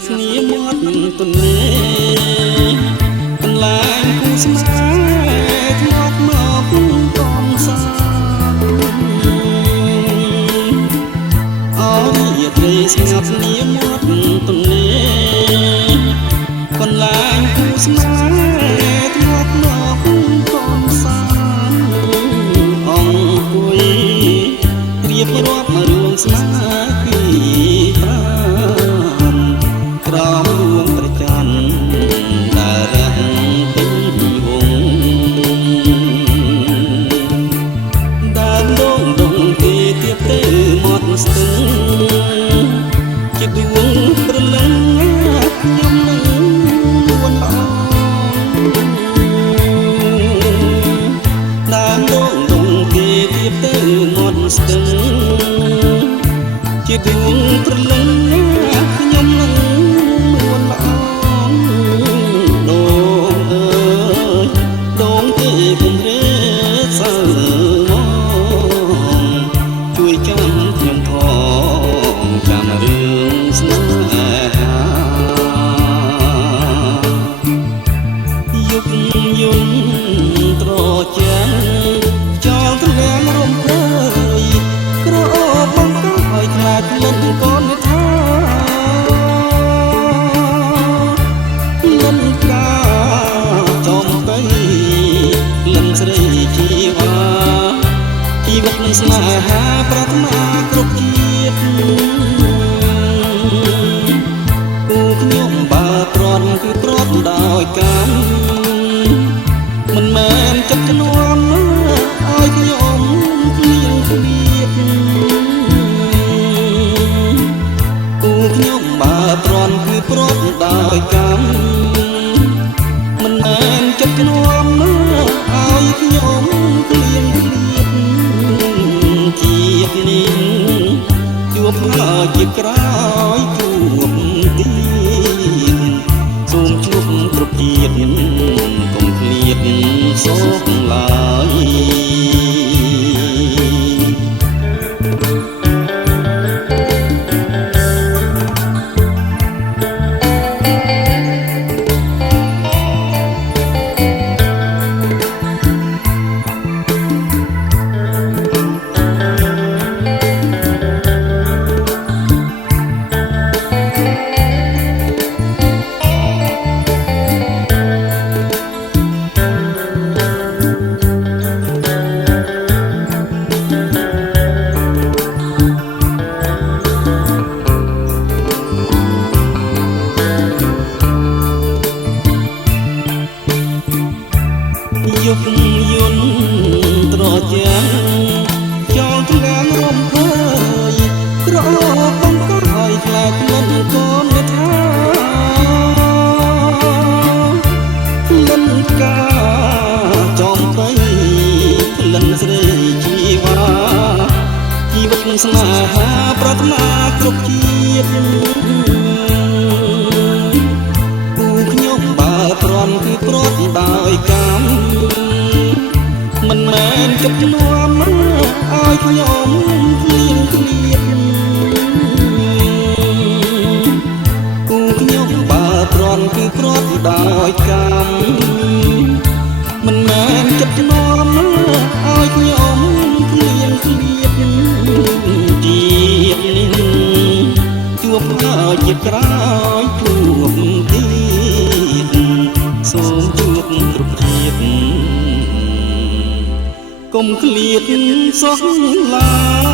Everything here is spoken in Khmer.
ត់គ្នាមាត់ទន្លេបន្លែងគូស្នេហ៍ធ្លាប់មកកំសាន្តអរិយត្រីស្ងាត់គ្នាមាត់ទន្លេបន្លែងគូស្នេហ៍ធ្លាប់មកកំសាន្តអង្គុយរៀបរាប់រឿងស្នេហ៍ពីក្រោមដួងព្រះច័ន្ទដែលរះពេញវងដើមដងដងគេទៀបទៅមាត់ស្ទឹងជាដួងព្រលឹងខ្ញុំនឹងនួនអងដើមដងដងគេទៀបទៅមាត់ស្ទឹងជាដួងព្រលឹងខ្ញុំនឹងជួយចាំខ្ញុំផងចាំរឿងស្នេហាយុគយន្តត្រចាំងចោលទ្រាំរំភើយក្រអូបបង្កឲ្យខ្លាចលិនកូនថាលិនកាចំទៅលិនស្រីជីវ៉ាជីវិតនឹងស្នេហាប្រាថ្នាគ្រប់ជាតិគូខ្ញុំបើប្រន់គឺប្រត់ដោយកម្មមិនមែនចិត្តជំនុំឲ្យខ្ញុំគ្លៀងគ្លៀតគូខ្ញុំបើប្រន់គឺប្រត់ដោយកម្មមិនមែនចិត្តជំនុំឲ្យខ្ញុំគ្លៀងគ្លៀតជាតិនេះជួបហើយជាក្រោយជួបទៀតសូមជួបគ្រប់ជាតិកុំឃ្លាតសោកឡើយយុគយន្តត្រចាំងចោលទ្រាំរំភើយក្រអូបបង្កឲ្យខ្លាចលិនកូនថាលិនកាចំទៅលិនស្រីជីវ៉ាជីវិតនឹងស្នេហាប្រាថ្នាគ្រប់ជាតិគូខ្ញុំបើប្រន់គឺប្រត់ដោយកម្មមិនមែនចិត្តជំនុំឲ្យខ្ញុំគ្លៀងគ្លៀតគូខ្ញុំបើប្រន់គឺប្រត់ដោយកម្មមិនមែនចិត្តជំនុំឲ្យខ្ញុំគ្លៀងគ្លៀតជាតិនេះជួបហើយជាក្រោយជួបទៀតសូមជួបគ្រប់ជាតិកុំឃ្លាតសោះឡើយ